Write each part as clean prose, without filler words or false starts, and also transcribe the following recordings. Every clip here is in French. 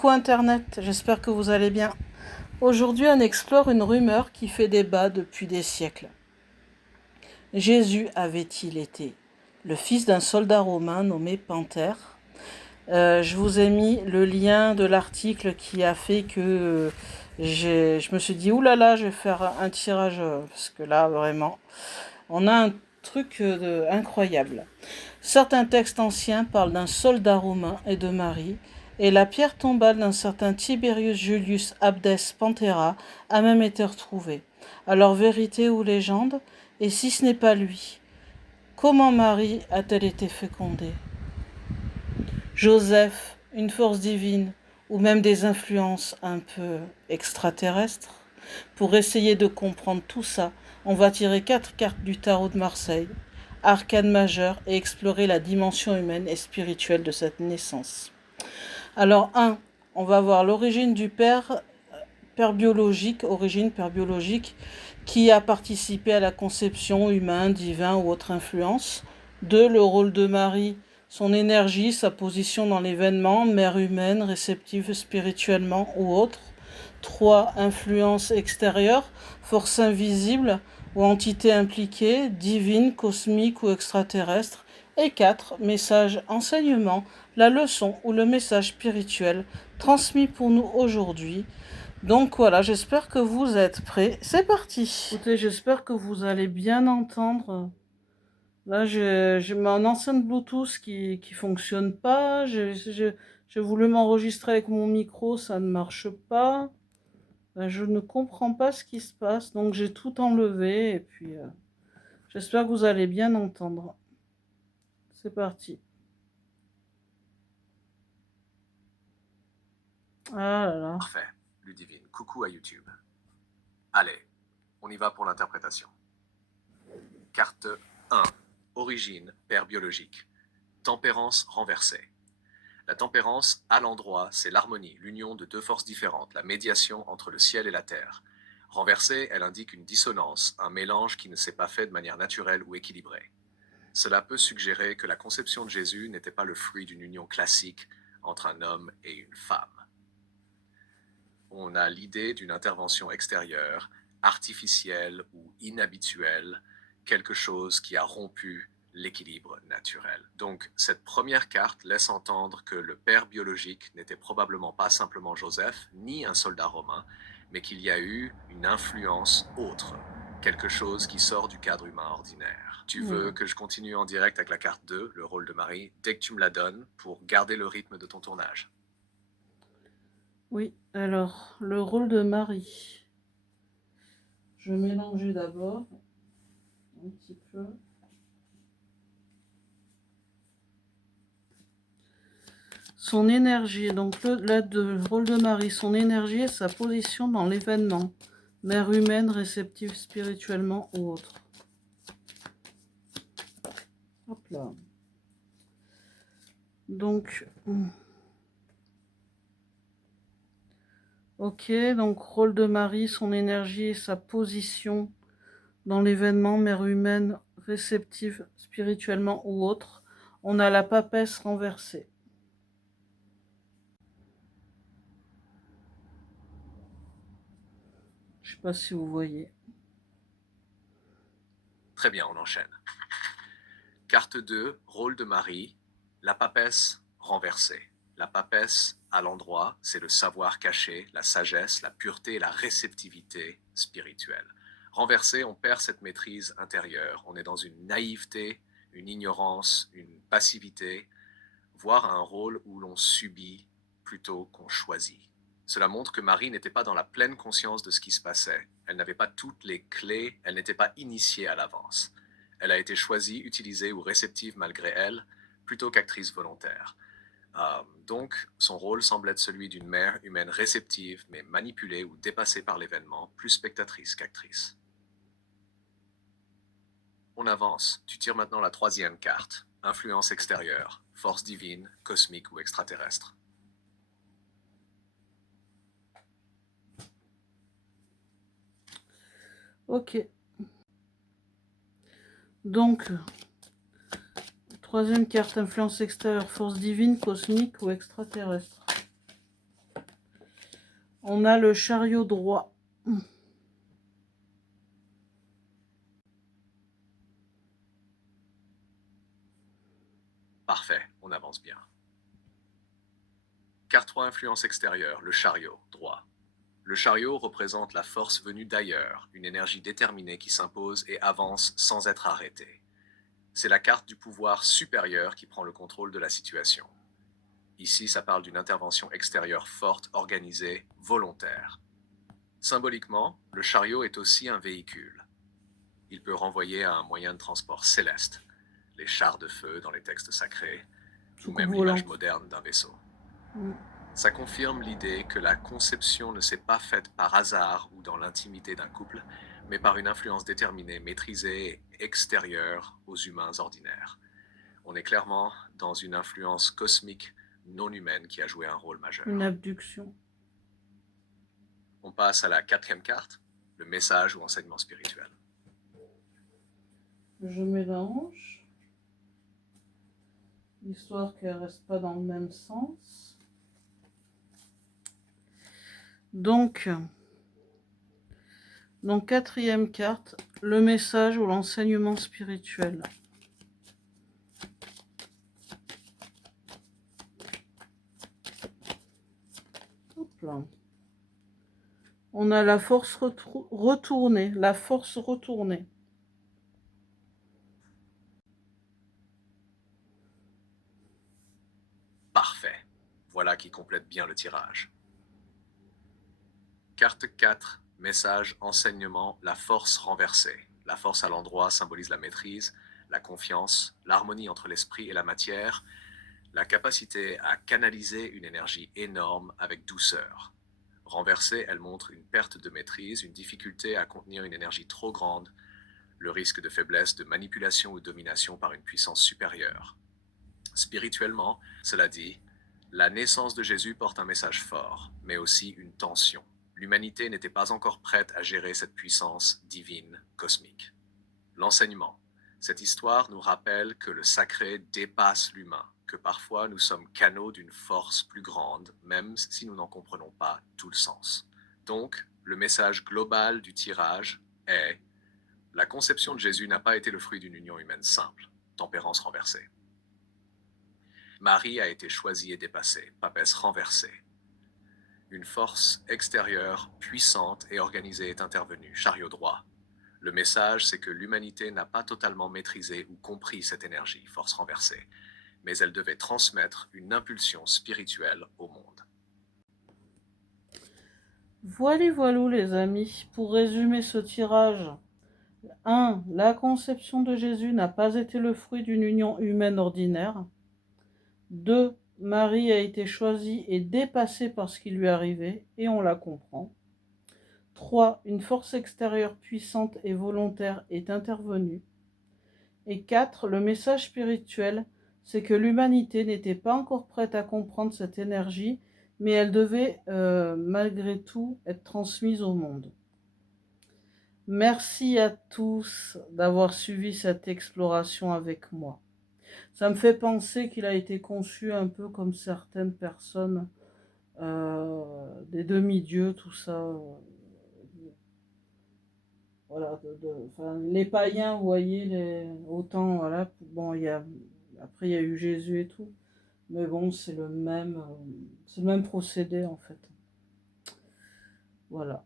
Coucou Internet, j'espère que vous allez bien. Aujourd'hui, on explore une rumeur qui fait débat depuis des siècles. Jésus avait-il été le fils d'un soldat romain nommé Panthère? Je vous ai mis le lien de l'article qui a fait que je me suis dit, oulala, je vais faire un tirage, parce que là, vraiment, on a un truc incroyable. Certains textes anciens parlent d'un soldat romain et de Marie, et la pierre tombale d'un certain Tiberius Julius Abdes Panthera a même été retrouvée. Alors vérité ou légende? Et si ce n'est pas lui, comment Marie a-t-elle été fécondée? Joseph, une force divine, ou même des influences un peu extraterrestres? Pour essayer de comprendre tout ça, on va tirer 4 cartes du tarot de Marseille, arcane majeur, et explorer la dimension humaine et spirituelle de cette naissance. Alors 1, on va voir l'origine du père biologique, qui a participé à la conception humaine, divin ou autre influence. 2, le rôle de Marie, son énergie, sa position dans l'événement, mère humaine, réceptive spirituellement ou autre. 3, influence extérieure, force invisible ou entité impliquée, divine, cosmique ou extraterrestre. Et 4, message, enseignement, la leçon ou le message spirituel transmis pour nous aujourd'hui. Donc voilà, j'espère que vous êtes prêts. C'est parti. Écoutez, j'espère que vous allez bien entendre. Là, j'ai mon enceinte Bluetooth qui fonctionne pas. J'ai voulu m'enregistrer avec mon micro, ça ne marche pas. Je ne comprends pas ce qui se passe, donc j'ai tout enlevé et puis j'espère que vous allez bien entendre. C'est parti. Ah là là. Parfait, Ludivine. Coucou à YouTube. Allez, on y va pour l'interprétation. Carte 1. Origine, père biologique. Tempérance renversée. La tempérance, à l'endroit, c'est l'harmonie, l'union de deux forces différentes, la médiation entre le ciel et la terre. Renversée, elle indique une dissonance, un mélange qui ne s'est pas fait de manière naturelle ou équilibrée. Cela peut suggérer que la conception de Jésus n'était pas le fruit d'une union classique entre un homme et une femme. On a l'idée d'une intervention extérieure, artificielle ou inhabituelle, quelque chose qui a rompu l'équilibre naturel. Donc, cette première carte laisse entendre que le père biologique n'était probablement pas simplement Joseph, ni un soldat romain, mais qu'il y a eu une influence autre, quelque chose qui sort du cadre humain ordinaire. Tu veux que je continue en direct avec la carte 2, le rôle de Marie, dès que tu me la donnes, pour garder le rythme de ton tournage? Oui, alors, le rôle de Marie. Je vais mélanger d'abord un petit peu. Son énergie, donc le rôle de Marie, son énergie et sa position dans l'événement. Mère humaine, réceptive spirituellement ou autre. Hop là. Donc, ok, donc rôle de Marie, son énergie et sa position dans l'événement, mère humaine, réceptive spirituellement ou autre. On a la papesse renversée. Je ne sais pas si vous voyez. Très bien, on enchaîne. Carte 2, rôle de Marie, la papesse renversée. La papesse, à l'endroit, c'est le savoir caché, la sagesse, la pureté et la réceptivité spirituelle. Renversée, on perd cette maîtrise intérieure. On est dans une naïveté, une ignorance, une passivité, voire un rôle où l'on subit plutôt qu'on choisit. Cela montre que Marie n'était pas dans la pleine conscience de ce qui se passait. Elle n'avait pas toutes les clés, elle n'était pas initiée à l'avance. Elle a été choisie, utilisée ou réceptive malgré elle, plutôt qu'actrice volontaire. Donc, son rôle semble être celui d'une mère humaine réceptive, mais manipulée ou dépassée par l'événement, plus spectatrice qu'actrice. On avance. Tu tires maintenant la troisième carte. Influence extérieure, force divine, cosmique ou extraterrestre. Ok. Donc, troisième carte, influence extérieure, force divine, cosmique ou extraterrestre. On a le chariot droit. Parfait, on avance bien. Carte 3, influence extérieure, le chariot, droit. Le chariot représente la force venue d'ailleurs, une énergie déterminée qui s'impose et avance sans être arrêtée. C'est la carte du pouvoir supérieur qui prend le contrôle de la situation. Ici, ça parle d'une intervention extérieure forte, organisée, volontaire. Symboliquement, le chariot est aussi un véhicule. Il peut renvoyer à un moyen de transport céleste, les chars de feu dans les textes sacrés, ou même l'image moderne d'un vaisseau. Ça confirme l'idée que la conception ne s'est pas faite par hasard ou dans l'intimité d'un couple, mais par une influence déterminée, maîtrisée et extérieure aux humains ordinaires. On est clairement dans une influence cosmique non humaine qui a joué un rôle majeur. Une abduction. On passe à la 4e carte, le message ou enseignement spirituel. Je mélange, histoire qu'elle ne reste pas dans le même sens. Donc 4e carte, le message ou l'enseignement spirituel. Hop là. On a la force retournée, la force retournée. Parfait. Voilà qui complète bien le tirage. Carte 4, message, enseignement, la force renversée. La force à l'endroit symbolise la maîtrise, la confiance, l'harmonie entre l'esprit et la matière, la capacité à canaliser une énergie énorme avec douceur. Renversée, elle montre une perte de maîtrise, une difficulté à contenir une énergie trop grande, le risque de faiblesse, de manipulation ou de domination par une puissance supérieure. Spirituellement, cela dit, la naissance de Jésus porte un message fort, mais aussi une tension. L'humanité n'était pas encore prête à gérer cette puissance divine, cosmique. L'enseignement. Cette histoire nous rappelle que le sacré dépasse l'humain, que parfois nous sommes canaux d'une force plus grande, même si nous n'en comprenons pas tout le sens. Donc, le message global du tirage est « La conception de Jésus n'a pas été le fruit d'une union humaine simple, tempérance renversée. Marie a été choisie et dépassée, papesse renversée. Une force extérieure, puissante et organisée est intervenue, chariot droit. Le message, c'est que l'humanité n'a pas totalement maîtrisé ou compris cette énergie, force renversée, mais elle devait transmettre une impulsion spirituelle au monde. Voilà les amis, pour résumer ce tirage. 1. La conception de Jésus n'a pas été le fruit d'une union humaine ordinaire. 2. Marie a été choisie et dépassée par ce qui lui arrivait, et on la comprend. 3. Une force extérieure puissante et volontaire est intervenue. Et 4. Le message spirituel, c'est que l'humanité n'était pas encore prête à comprendre cette énergie, mais elle devait malgré tout être transmise au monde. Merci à tous d'avoir suivi cette exploration avec moi. Ça me fait penser qu'il a été conçu un peu comme certaines personnes, des demi-dieux, tout ça. Voilà, les païens, vous voyez, autant, voilà. Bon, après, il y a eu Jésus et tout. Mais bon, c'est le même procédé, en fait. Voilà.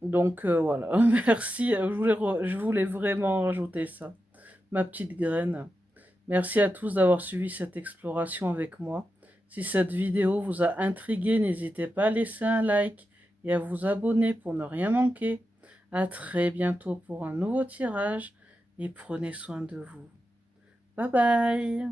Donc, voilà. Merci. Je voulais vraiment rajouter ça. Ma petite graine. Merci à tous d'avoir suivi cette exploration avec moi. Si cette vidéo vous a intrigué, n'hésitez pas à laisser un like et à vous abonner pour ne rien manquer. À très bientôt pour un nouveau tirage et prenez soin de vous. Bye bye!